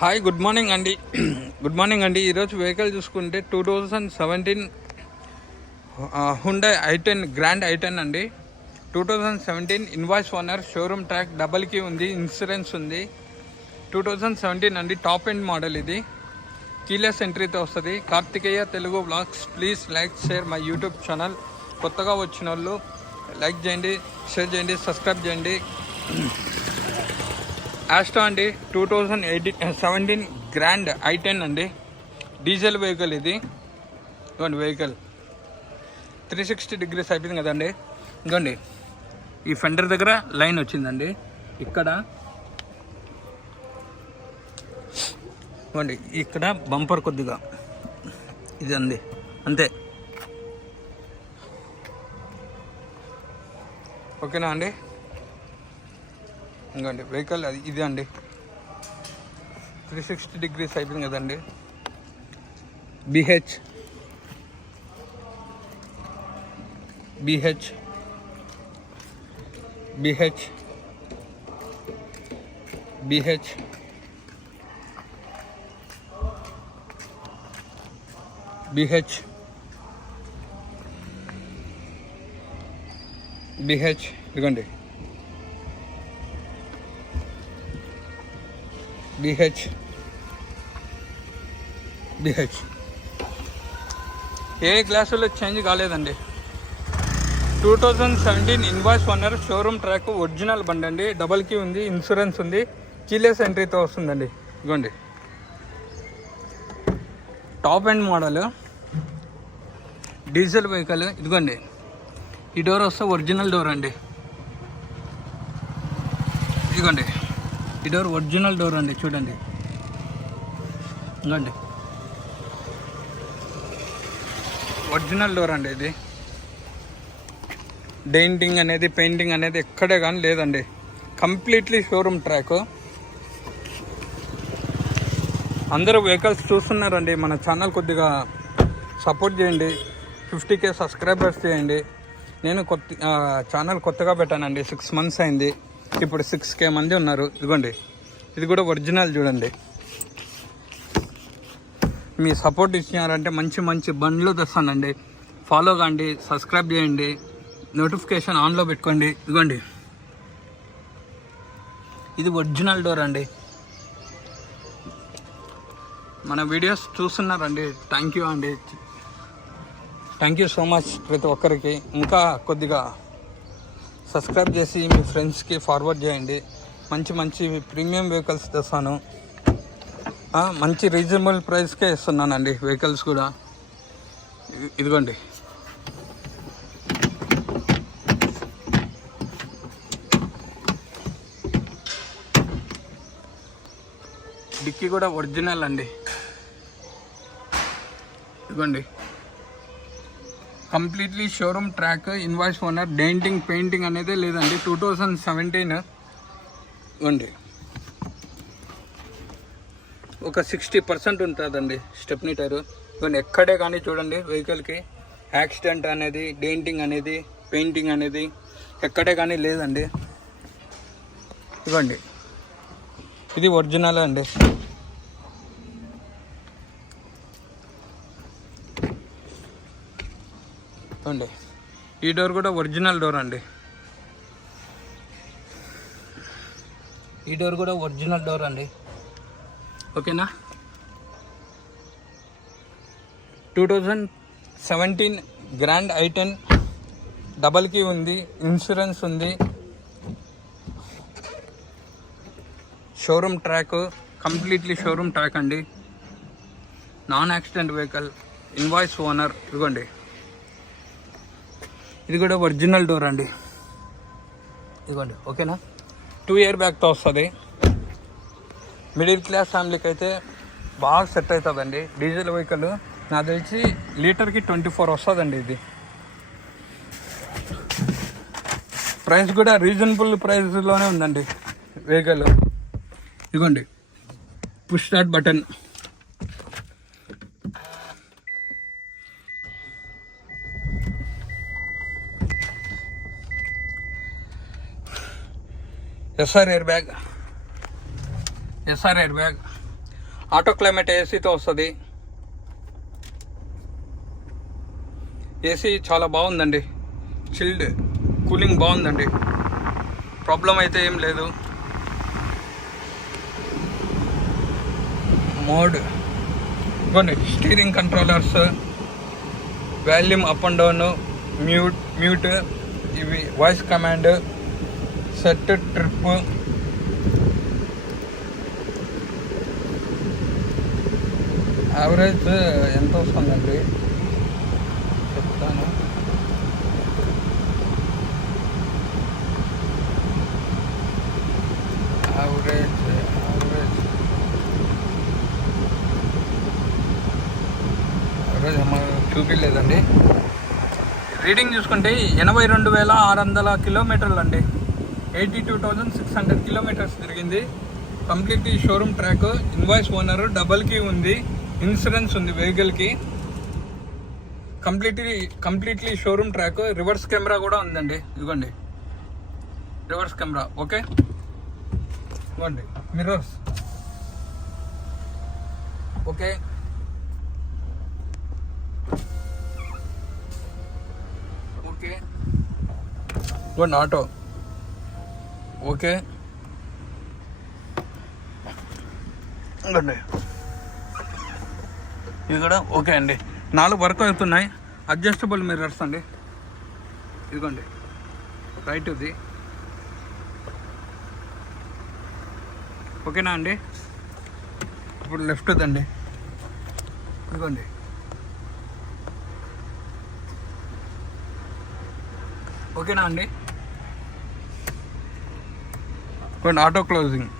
Hi good morning అండి. Good morning అండి. ఈరోజు వెహికల్ చూసుకుంటే 2017 హుండై i10 గ్రాండ్ i10 అండి. 2017 invoice owner, showroom track, double key ఉంది, ఇన్సూరెన్స్ ఉంది. 2017 అండి, టాప్ ఎండ్ మోడల్ ఇది. కీలెస్ ఎంట్రీతో వస్తుంది. Karthikeya Telugu blogs. Please like, share my YouTube channel. కొత్తగా వచ్చిన వాళ్ళు లైక్ చేయండి, షేర్ చేయండి, సబ్స్క్రైబ్ చేయండి. ఆస్టా అండి, 2017 గ్రాండ్ i10 అండి, డీజిల్ వెహికల్ ఇది. ఇవ్వండి వెహికల్ 360 డిగ్రీస్ అయిపోయింది కదండి. ఇంకోండి ఈ ఫెండర్ దగ్గర లైన్ వచ్చిందండి, ఇక్కడ ఇవ్వండి, ఇక్కడ బంపర్ కొద్దిగా ఇది అండి, అంతే. ఓకేనా అండి. ఇంకోండి వెహికల్ అది ఇది అండి, 360 డిగ్రీస్ అయిపోయింది కదండి. BH BH BH BH BH BH ఇదిగోండి బిహెచ్ బిహెచ్ ఏ గ్లాసులో చేంజ్ కాలేదండి. 2017 invoice owner, showroom track, original బండి అండి, డబల్ కీ ఉంది, ఇన్సూరెన్స్ ఉంది, కీలెస్ ఎంట్రీతో వస్తుందండి. ఇదిగోండి top end model diesel vehicle. ఇదిగోండి ఈ డోర్ వస్తే ఒరిజినల్ డోర్ అండి. ఇదిగోండి ఈ డోర్ ఒరిజినల్ డోర్ అండి, చూడండి. ఇంకోండి ఒరిజినల్ డోర్ అండి ఇది. డెయింటింగ్ అనేది, పెయింటింగ్ అనేది ఎక్కడే కానీ లేదండి. Completely showroom track. అందరూ వెహికల్స్ చూస్తున్నారండి, మన ఛానల్ కొద్దిగా సపోర్ట్ చేయండి. 50K సబ్స్క్రైబర్స్ చేయండి. నేను ఛానల్ కొత్తగా పెట్టానండి, 6 months అయింది. ఇప్పుడు 6K మంది ఉన్నారు. ఇదిగోండి ఇది కూడా ఒరిజినల్, చూడండి. మీ సపోర్ట్ ఇచ్చినారంటే మంచి మంచి బండ్లు తెస్తానండి. ఫాలో కాండి, సబ్స్క్రైబ్ చేయండి, నోటిఫికేషన్ ఆన్లో పెట్టుకోండి. ఇదిగోండి ఇది ఒరిజినల్ డోర్ అండి. మన వీడియోస్ చూస్తున్నారండి, థ్యాంక్ యూ అండి. థ్యాంక్ యూ సో మచ్ ప్రతి ఒక్కరికి. ఇంకా కొద్దిగా సబ్స్క్రైబ్ చేసి మీ ఫ్రెండ్స్కి ఫార్వర్డ్ చేయండి. మంచి మంచి ప్రీమియం వెహికల్స్ తెస్తాను. మంచి రీజనబుల్ ప్రైస్కే ఇస్తున్నానండి వెహికల్స్ కూడా. ఇదిగోండి డిక్కీ కూడా ఒరిజినల్ అండి. ఇదిగోండి completely showroom track, invoice owner, denting, painting అనేది లేదండి. 2017 ఇవ్వండి. ఒక 60% ఉంటుందండి స్టెప్నీ టైరు. ఇవన్నీ ఎక్కడే కానీ చూడండి వెహికల్కి యాక్సిడెంట్ అనేది, డెయింటింగ్ అనేది, పెయింటింగ్ అనేది ఎక్కడే కానీ లేదండి. ఇవ్వండి ఇది ఒరిజినల్ అండి. చూడండి ఈ డోర్ కూడా ఒరిజినల్ డోర్ అండి. ఈ డోర్ కూడా ఒరిజినల్ డోర్ అండి. ఓకేనా. 2017 గ్రాండ్ i10 డబల్ కీ ఉంది, ఇన్సూరెన్స్ ఉంది, showroom track, completely showroom track అండి, non accident vehicle, invoice owner. ఇదిగోండి ఇది కూడా ఒరిజినల్ డోర్ అండి. ఇదిగోండి ఓకేనా. 2 year బ్యాగ్తో వస్తుంది. మిడిల్ క్లాస్ ఫ్యామిలీకి అయితే బాగా సెట్ అవుతుందండి. డీజిల్ వెహికల్ నాకు తెలిసి లీటర్కి 24 వస్తుందండి. ఇది ప్రైస్ కూడా రీజనబుల్ ప్రైస్లోనే ఉందండి వెహికల్. ఇదిగోండి push start button, SR air bag, auto climate ఏసీతో వస్తుంది. ఏసీ చాలా బాగుందండి, చిల్డ్ కూలింగ్ బాగుందండి, ప్రాబ్లం అయితే ఏం లేదు. మోడ్ ఇవ్వండి, steering controllers, volume up and down, mute, ఇవి voice command, set trip, average ఎంత వస్తుందండి చెప్తాను. యావరేజ్ చూపించలేదండి. రీడింగ్ చూసుకుంటే 82,600 కిలోమీటర్లు అండి, 82,600 కిలోమీటర్స్ తిరిగింది. Completely showroom track, invoice owner, double key ఉంది, ఇన్సూరెన్స్ ఉంది వెహికల్కి. Completely showroom track. Reverse camera కూడా ఉందండి, ఇదిగోండి రివర్స్ కెమెరా. ఓకే, ఇదిగోండి మిర్రర్స్. ఓకే, ఓకే, ఇదిగోండి ఆటో. ఓకే, ఇదిగోండి ఇది కూడా ఓకే అండి. 4 వర్క్ అవుతున్నాయి. అడ్జస్టబుల్ మిర్రర్స్ అండి, ఇదిగోండి రైట్ ఇది. ఓకేనా అండి. ఇప్పుడు లెఫ్ట్ దండి, ఇదిగోండి ఓకేనా అండి. ఇదిగోండి ఆటో క్లోజింగ్,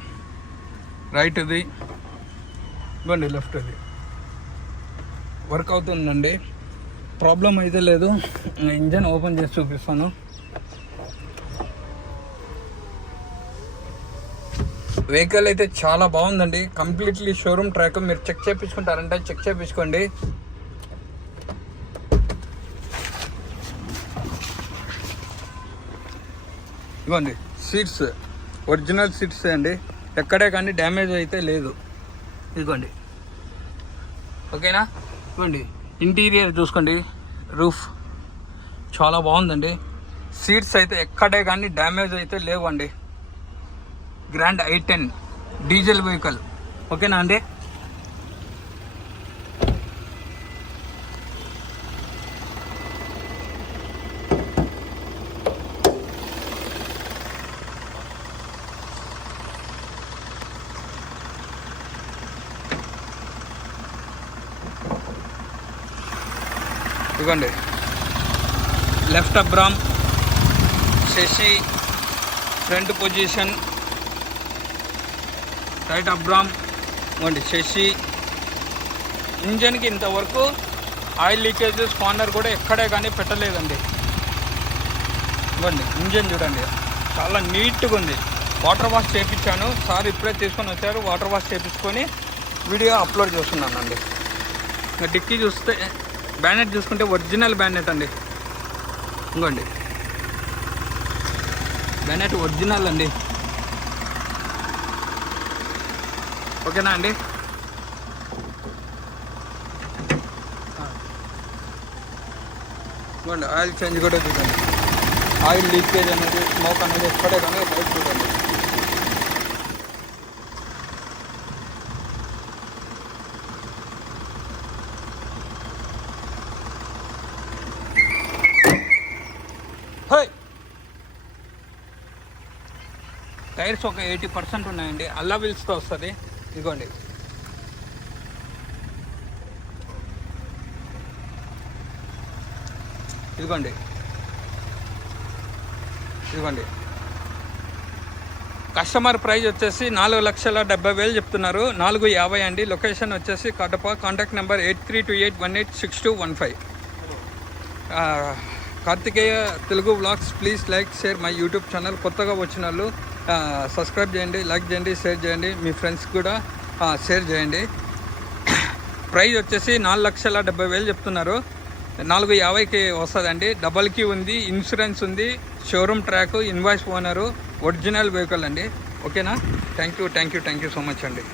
రైట్ ఇది, ఇదిగోండి లెఫ్ట్ ఇది. వర్క్ అవుతుందండి, ప్రాబ్లం అయితే లేదు. ఇంజన్ ఓపెన్ చేసి చూపిస్తాను. వెహికల్ అయితే చాలా బాగుందండి, కంప్లీట్లీ షోరూమ్ ట్రాక్. మీరు చెక్ చేయించుకుంటారంటే చెక్ చేయించుకోండి. ఇదిగోండి సీట్స్ ఒరిజినల్ సీట్స్ అండి, ఎక్కడే కానీ డ్యామేజ్ అయితే లేదు. ఇదిగోండి ఓకేనా. ఇదిగోండి ఇంటీరియర్ చూసుకోండి, రూఫ్ చాలా బాగుందండి. సీట్స్ అయితే ఎక్కడే కానీ డ్యామేజ్ అయితే లేవండి. Grand i10 diesel vehicle. ఓకేనా అండి. ఇదిగోండి లెఫ్ట్ అబ్రామ్, శశి ఫ్రంట్ పొజిషన్, రైట్ అబ్రామ్, ఇవ్వండి శశి. ఇంజన్కి ఇంతవరకు ఆయిల్ లీకేజ్, స్పానర్ కూడా ఎక్కడే కానీ పెట్టలేదండి. ఇవ్వండి ఇంజన్ చూడండి, చాలా నీట్గా ఉంది. వాటర్ వాష్ చేయించాను, సార్ ఇప్పుడే తీసుకొని వచ్చారు. వాటర్ వాష్ చేయించుకొని వీడియో అప్లోడ్ చేస్తున్నానండి. ఇంకా డిక్కీ చూస్తే, బ్యానెట్ చూసుకుంటే ఒరిజినల్ బ్యానెట్ అండి. ఇంకోండి బ్యానెట్ ఒరిజినల్ అండి. ఓకేనా అండి. ఇవ్వండి ఆయిల్ చేంజ్ కూడా చూడండి. ఆయిల్ లీకేజ్ అనేది, స్మోక్ అనేది ఎక్కడే కానీ బయట చూడండి. టైర్స్ ఒక 80% ఉన్నాయండి, అల్లా వీల్స్తో వస్తుంది. ఇదిగోండి ఇదిగోండి ఇదిగోండి కస్టమర్ ప్రైస్ వచ్చేసి 4,70,000 చెప్తున్నారు. 450 అండి. లొకేషన్ వచ్చేసి Kadapa. Contact number 8328186215. Karthikeya Telugu vlogs. Please like, share my YouTube channel. కొత్తగా వచ్చిన వాళ్ళు సబ్స్క్రైబ్ చేయండి, లైక్ చేయండి, షేర్ చేయండి, మీ ఫ్రెండ్స్ కూడా షేర్ చేయండి. ప్రైస్ వచ్చేసి 4,70,000 చెప్తున్నారు. 450కి వస్తుందండి. డబల్ కీ ఉంది, ఇన్సూరెన్స్ ఉంది, showroom track, invoice owner, original vehicle అండి. ఓకేనా. థ్యాంక్ యూ సో మచ్ అండి.